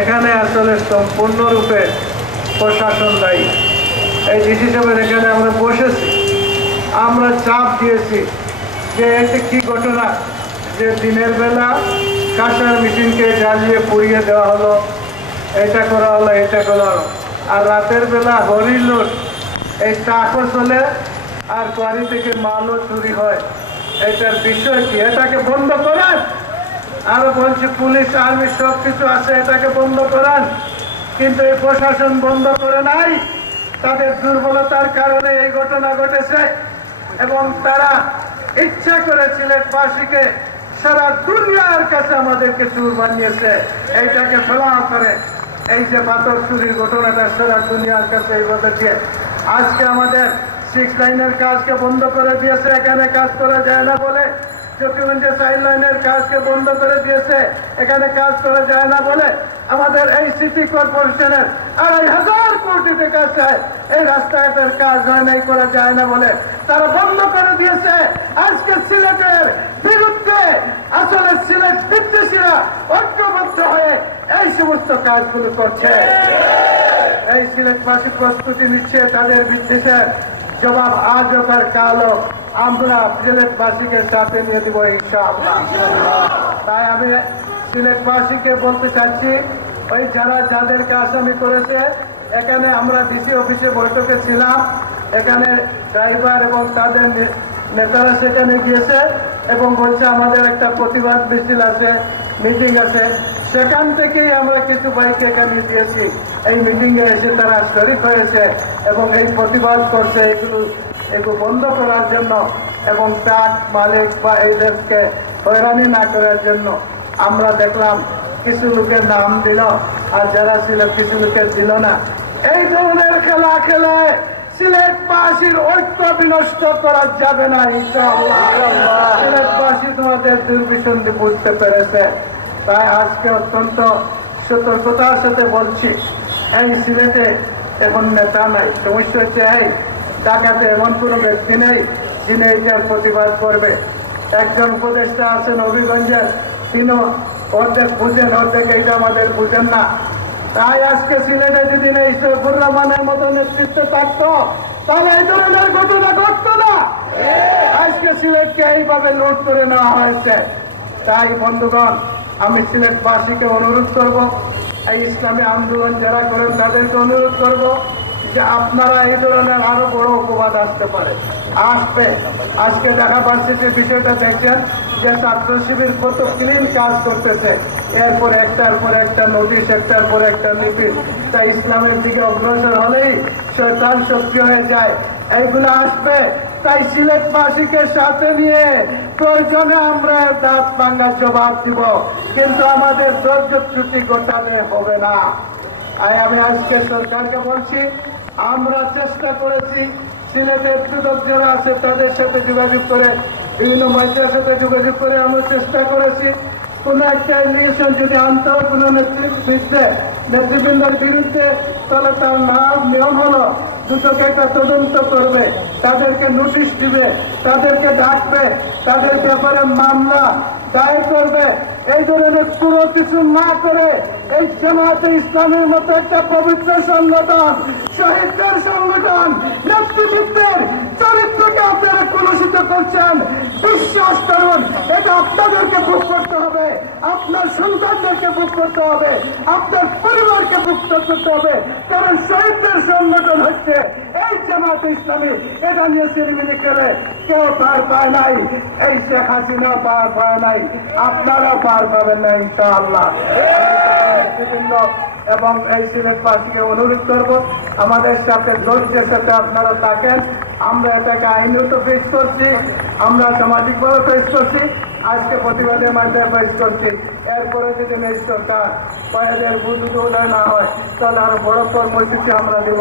এখানে আসলে সম্পূর্ণরূপে প্রশাসন দায়ী। এই ডিসি সাহেবের এখানে আমরা বসেছি, আমরা চাপ দিয়েছি যে এতে কি ঘটনা যে দিনের বেলা কাঁসার মিটিংকে জ্বালিয়ে পুড়িয়ে দেওয়া হলো, এটা করা হলো, এটা করা হলো, আর রাতের বেলা হরি লুট, এই টাকও চলে আর বাড়ি থেকে মালও চুরি হয়। এটার বিষয় কি? এটাকে বন্ধ করেন। আরো বলছি পুলিশ আর্মি সব কিছু আছে, এটাকে বন্ধ করেন। কিন্তু এই প্রশাসন বন্ধ করে নাই। তাদের দুর্বলতার কারণে এই ঘটনা ঘটেছে এবং তারা ইচ্ছা করে সিলেটবাসীকে সারা দুনিয়ার কাছে আমাদেরকে চোর বানিয়েছে। এইটাকে ফেলাও করে এই যে পাথর চুরির ঘটনাটা সারা দুনিয়ার কাছে এইভাবে দিয়ে আজকে আমাদের 6 লাইনের কাজকে বন্ধ করে দিয়েছে। এখানে কাজ করা যায় না বলে চট্টগ্রামে 4 লাইনের কাজকে বন্ধ করে দিয়েছে, এখানে কাজ করা যায় না বলে আমাদের এই সিটি কর্পোরেশনের 2,500 কোটি টাকা চায়, এই রাস্তাঘাটের কাজ হয় নাই, করা যায় না বলে তারা বন্ধ করে দিয়েছে। আজকে সিলেটের বিরুদ্ধে আসলে সিলেট বিদ্বেষীরা ঐক্যবদ্ধ হয়ে এই সমস্ত কাজগুলো করছে। এই সিলেটবাসী প্রস্তুতি নিচ্ছে তাদের বিদ্বেষের জবাব আজ হোক আর কালো আমরা সিলেটবাসীকে সাথে নিয়ে দিব ইনশাআল্লাহ। তাই আমি সিলেটবাসীকে বলতে চাচ্ছি, ওই যাদেরকে আসামি করেছে, এখানে আমরা ডিসি অফিসে বৈঠকে ছিলাম, এখানে ড্রাইভার এবং তাদের নেতারা সেখানে গিয়েছে এবং বলছে আমাদের একটা প্রতিবাদ মিছিল আছে, মিটিং আছে। সেখান থেকেই আমরা কিছু বাইক এখানে দিয়েছি, এই মিটিং এ এসে তারা শরীক হয়েছে এবং এই প্রতিবাদ করছে এগুলো বন্ধ করার জন্য এবং ট্রাক মালিক বা এইদেরকে হয়রানি না করার জন্য। আমরা দেখলাম কিছু লোকের নাম দিল আর যারা ছিল কিছু লোকের দিল না। এই ধরনের খেলা খেলায় সিলেটবাসীর ঐক্য বিনষ্ট করা যাবে না ইনশাআল্লাহ। সিলেটবাসী তোমাদের দুর্বিসন্ধি বুঝতে পেরেছে। তাই আজকে অত্যন্ত সতর্কতার সাথে বলছি, এই সিলেটে এখন নেতা নাই। সমস্যা হচ্ছে এই ঢাকাতে এমন কোনো ব্যক্তি নেই যিনি এইটার প্রতিবাদ করবে। একজন উপদেষ্টা আছেন হবিগঞ্জের, তিনিও অর্ধেক বুঝেন, অর্ধেক এইটা আমাদের বুঝেন না। তাই আজকে সিলেটে যদি এই সৈফুর রহমানের মতো নেতৃত্ব থাকতো তাহলে এই ধরনের ঘটনা ঘটতো না। আজকে সিলেটকে এইভাবে লুট করে নেওয়া হয়েছে। তাই বন্ধুগণ, আমি সিলেটবাসীকে অনুরোধ করব, এই ইসলামী আন্দোলন যারা করেন তাদেরকে অনুরোধ করব যে আপনারা এই ধরনের আরো বড় অপবাদ আসতে পারে, আসবে। আজকে ঢাকা ভার্সিটির বিষয়টা দেখছেন যে ছাত্র শিবির কত ক্লিন কাজ করতেছে, এরপর একটার পর একটা নোটিশ, একটার পর একটা নোটিশ। তাই ইসলামের দিকে অগ্রসর হলেই শয়তান সক্রিয় হয়ে যায়। এইগুলো আসবে। তাই সিলেটবাসীকে সাথে নিয়ে প্রয়োজনে আমরা দাঁত ভাঙার জবাব দিব, কিন্তু আমাদের ধৈর্য ত্রুটি ঘটালে হবে না। আমি আজকে সরকারকে বলছি, আমরা চেষ্টা করেছি সিলেটের দুদক যারা আছে তাদের সাথে যোগাযোগ করে, বিভিন্ন মন্ত্রীর সাথে যোগাযোগ করে আমরা চেষ্টা করেছি কোন একটা এলিগেশন যদি আনতে হয় কোন নেতৃবৃন্দের বিরুদ্ধে, তাহলে তার নিয়ম হলো দুটোকে একটা তদন্ত করবে, তাদেরকে নোটিশ দিবে, তাদেরকে ডাকবে, তাদের ব্যাপারে মামলা দায়ের করবে। এই ধরনের পুরো কিছু না করে এই জামায়াতে ইসলামের মতো একটা পবিত্র সংগঠন, শহীদদের সংগঠন, নেতৃবৃন্দের চরিত্রকে আপনারা কলুষিত করছেন। বিশ্বাস করুন, এটা আপনাদেরকে ভোগ করতে হবে, আপনার সন্তানদেরকে ভোগ করতে হবে, আপনার পরিবারকে ভোগ করতে হবে। কারণ শহীদদের সংগঠন হচ্ছে এই জামায়াতে ইসলামী। এটা নিয়ে সিরিমিনি করে কেউ পার পায় নাই, এই শেখ হাসিনা পার পায় নাই, আপনারা পার পাবেন না ইনশাআল্লাহ। এবং এই সিলেটবাসীকে অনুরোধ করব, আমাদের সাথে ধৈর্যের সাথে আপনারা থাকেন। আমরা এটাকে আইনত ফেস করছি, আমরা সামাজিকভাবে ফেস করছি, আজকে প্রতিবাদের মাধ্যমে ফেস করছি। এরপরে যদি এই সরকার কয়েদের বুঝ না হয় তাহলে আরো বড় কর্মসূচি আমরা দিব।